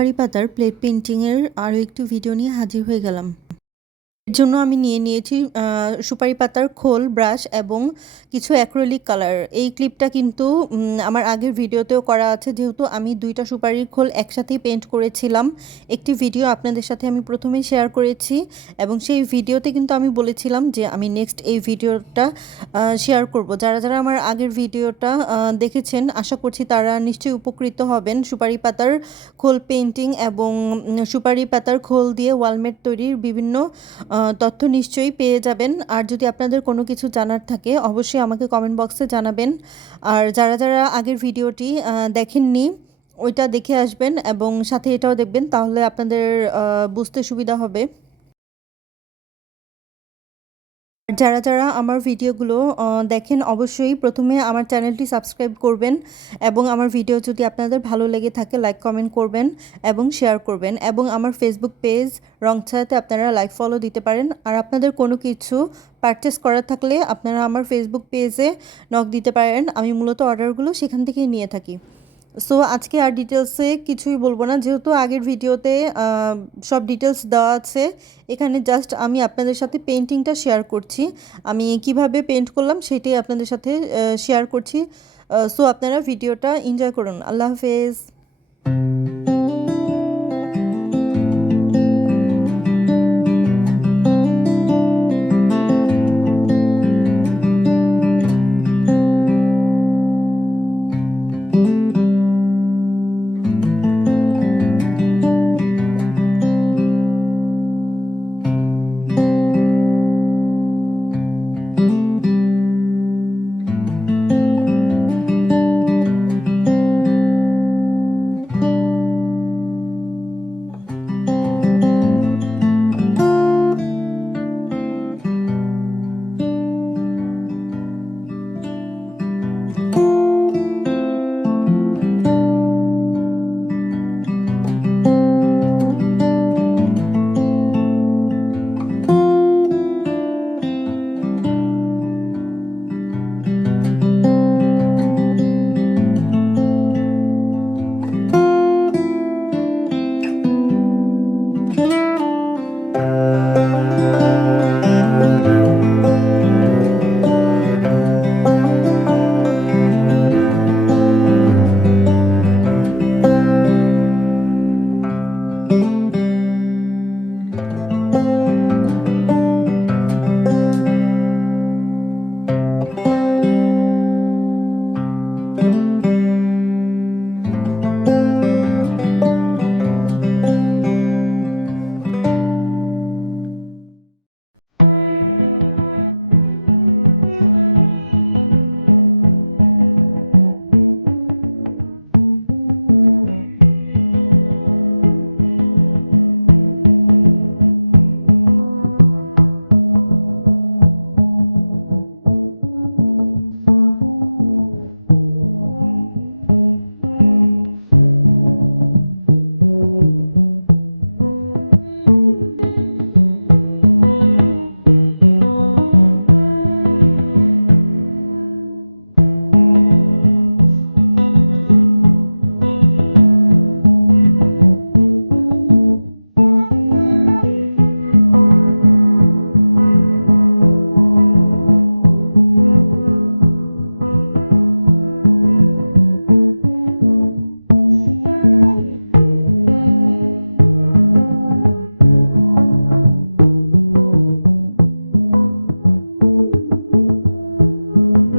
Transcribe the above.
সুপারি পাতার প্লেট পেইন্টিংয়ের আরও একটি ভিডিও নিয়ে হাজির হয়ে গেলাম। এর জন্য আমি নিয়ে নিয়েছি সুপারি পাতার খোল, ব্রাশ এবং কিছু অ্যাক্রিলিক কালার। এই ক্লিপটা কিন্তু আমার আগের ভিডিওতেও করা আছে, যেহেতু আমি 2টা সুপারির খোল একসাথেই পেইন্ট করেছিলাম। একটি ভিডিও আপনাদের সাথে আমি প্রথমেই শেয়ার করেছি এবং সেই ভিডিওতে কিন্তু আমি বলেছিলাম যে আমি নেক্সট এই ভিডিওটা শেয়ার করব। যারা যারা আমার আগের ভিডিওটা দেখেছেন, আশা করছি তারা নিশ্চয়ই উপকৃত হবেন। সুপারি পাতার খোল পেইন্টিং এবং সুপারি পাতার খোল দিয়ে ওয়ালমেট তৈরির বিভিন্ন তথ্য নিশ্চয়ই পেয়ে যাবেন। আর যদি আপনাদের কোনো কিছু জানার থাকে অবশ্যই আমাকে কমেন্ট বক্সে জানাবেন। আর যারা যারা আগের ভিডিওটি দেখেননি ওইটা দেখে আসবেন এবং সাথে এটাও দেখবেন, তাহলে আপনাদের বুঝতে সুবিধা হবে। যারা যারা আমার ভিডিওগুলো দেখেন অবশ্যই প্রথমে আমার চ্যানেলটি সাবস্ক্রাইব করবেন এবং আমার ভিডিও যদি আপনাদের ভালো লেগে থাকে লাইক কমেন্ট করবেন এবং শেয়ার করবেন, এবং আমার ফেসবুক পেজ রংছায়াতে আপনারা লাইক ফলো দিতে পারেন। আর আপনাদের কোনো কিছু পারচেস করার থাকলে আপনারা আমার ফেসবুক পেজে নক দিতে পারেন। আমি মূলত অর্ডারগুলো সেখান থেকেই নিয়ে থাকি। সো আজকে আর ডিটেলসে কিছুই বলবো না, যেহেতু আগের ভিডিওতে সব ডিটেলস দেওয়া আছে। এখানে জাস্ট আমি আপনাদের সাথে পেন্টিংটা শেয়ার করছি, আমি কিভাবে পেন্ট করলাম সেটাই আপনাদের সাথে শেয়ার করছি। সো আপনারা ভিডিওটা এনজয় করুন। আল্লাহ হাফেজ।